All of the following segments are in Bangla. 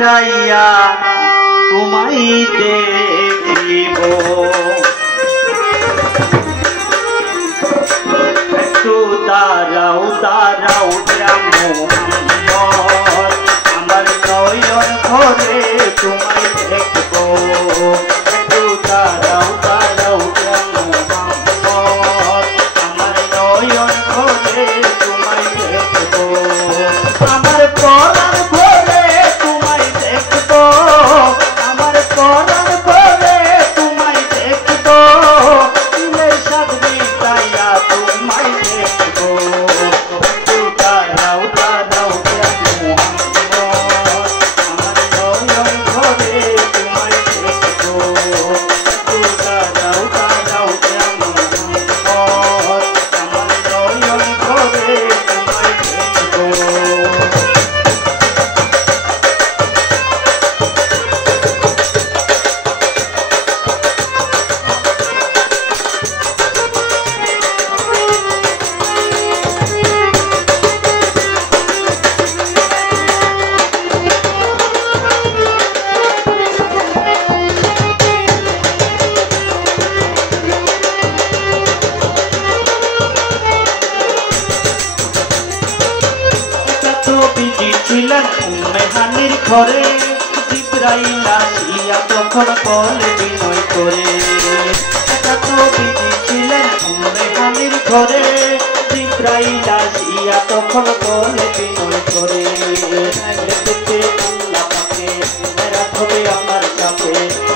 চাইয়া তোমায় দেখিব একটু দাঁড়াও দাঁড়াও মোহাম্মদ আমার নয়ন ভরে তোমায় দেখব একটু দাঁড়াও দাঁড়াও মোহাম্মদ আমার নয়ন ভরে তোমায় দেখব আমার পরাণ ভরে তোমায় দেখব আমার পরাণ ভরে তোমায় দেখব তুলে সাধবি তাইয়া তোমায় দেখব একটু দাঁড়াও দাঁড়াও মোহাম্মদ আমার নয়ন ভরে তোমায় দেখব একটু দাঁড়াও দাঁড়াও মোহাম্মদ আমার নয়ন ভরে তোমায় দেখব ছিলেন উম্মেহানির ঘরে জিবরাইল আসিয়া তখন বলে বিনয় করে এত বিজি ছিলেন উম্মেহানির ঘরে জিবরাইল আসিয়া তখন বলে বিনয় করে দেখতে আল্লাহ পাকে মেরাজ হবে আমার সাথে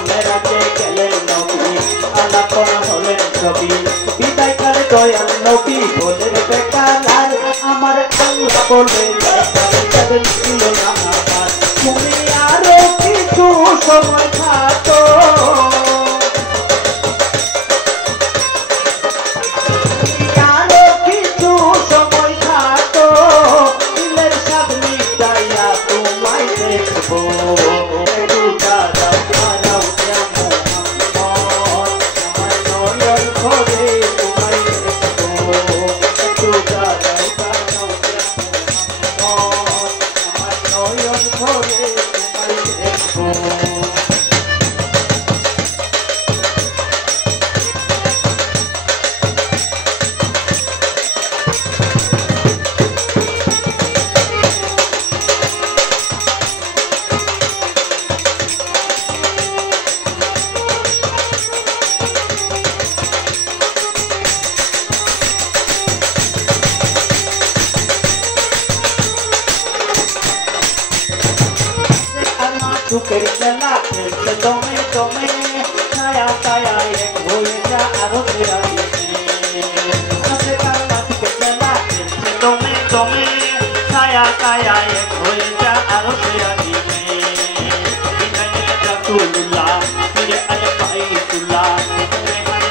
মেরাজে গেলেন নবী আলাপন হলেন ছবি বিদায় কালে দয়াল নবী বলেন বেকার আমার আল্লাহ বলে ছিল না আমার তুমি আরো কিছু সময় থাকো আরো কিছু সময় থাকো দিলের স্বাদ মিটাইয়া তোমায় দেখবো একটু দাঁড়াও দাঁড়াও মোহাম্মদ আমার নয়ন ভরে তোমায় দেখবো একটু দাঁড়াও দাঁড়াও নয়ন ভরে তোমায় দেখবো সুখের খেলা খেলতে দমে দমে ছায়া ছায়া এক হয়ে যা আরো খেলা খেলা খেলতে দমে দমে ছায়া ছায়া এক হয়ে যা আরো খেলা তুল্লা ফিরে আলে পাই তুল্লা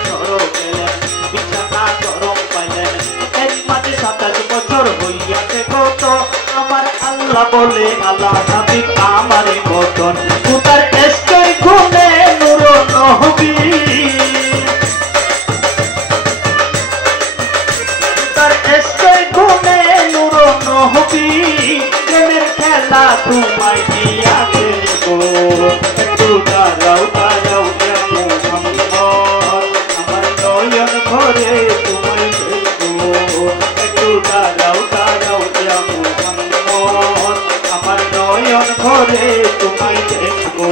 ধরো গেলেন বিছানা গরম পাইলেন এর মাঝে 27 বছর হইয়াছে কত আমার আল্লাহ বলে আল্লাহ হাবিব আমারে মতন উতার এসকে গুনে নূর নহবি উতার এসকে গুনে নূর নহবি প্রেমের খেলা তোমায় দিয়া দেখবো একটু দাঁড়াও দাঁড়াও মোহাম্মদ আমার নয়ন ভরে তোমায় দেখবো একটু দাঁড়াও দাঁড়াও মোহাম্মদ আমার নয়ন ভরে তোমায় দেখবো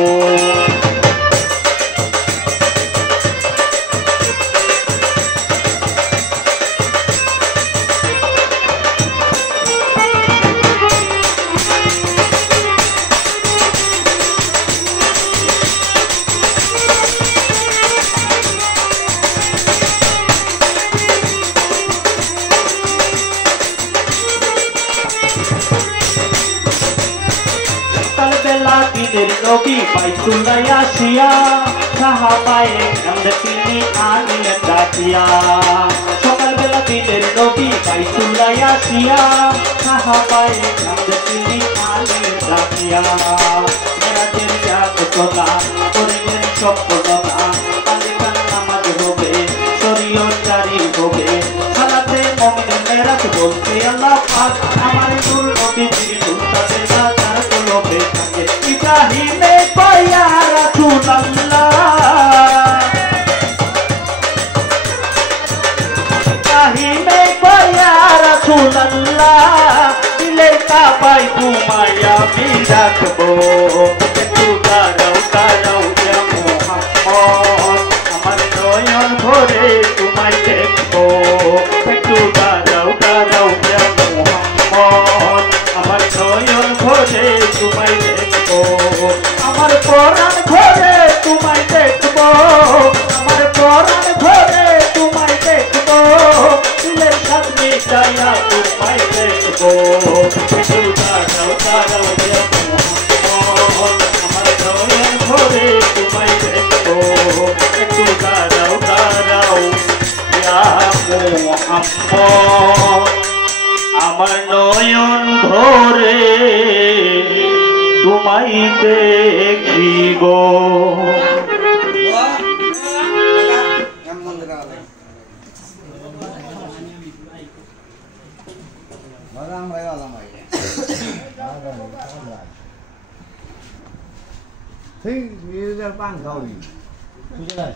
দিনের নবী বাইতুল্লাহ আসিয়া সাহাবায়ে কেরাম তিনি আনিলেন ডাকিয়া সকালবেলা দিনের নবী বাইতুল্লাহ আসিয়া সাহাবায়ে কেরাম তিনি আনিলেন ডাকিয়া মেরাজের জাত তোলা করিলেন সম্পূর্ণতা পালিকান নামাজ হবে শরীয়ত জারি হবে সালাতে মুমিনের মেরাজ বলতে আল্লাহ পাক আমার নূর নবী যিনি উস্তাদে না তার কলবে থাকে পাই তোমায় আমি রাখবো একটু দাঁড়াও দাঁড়াও ইয়া মোহাম্মদ আমার নয়ন ভরে তোমায় দেখবো একটু দাঁড়াও দাঁড়াও ইয়া মোহাম্মদ আমার নয়ন ভরে তোমায় দেখবো আমার পরাণ ভরে তোমায় দেখবো আমার পরাণ ভরে তোমায় দেখবো তুলের সাথ মিটাইয়া তোমায় দেখবো একটু দাঁড়াও দাঁড়াও ইয়া মোহাম্মদ আমার নয়ন ভরে তোমায় দেখবো একটু দাঁড়াও দাঁড়াও ইয়া মোহাম্মদ আমার নয়ন ভরে তোমায় দেখিব Thế như ra ban rồi. Ủa,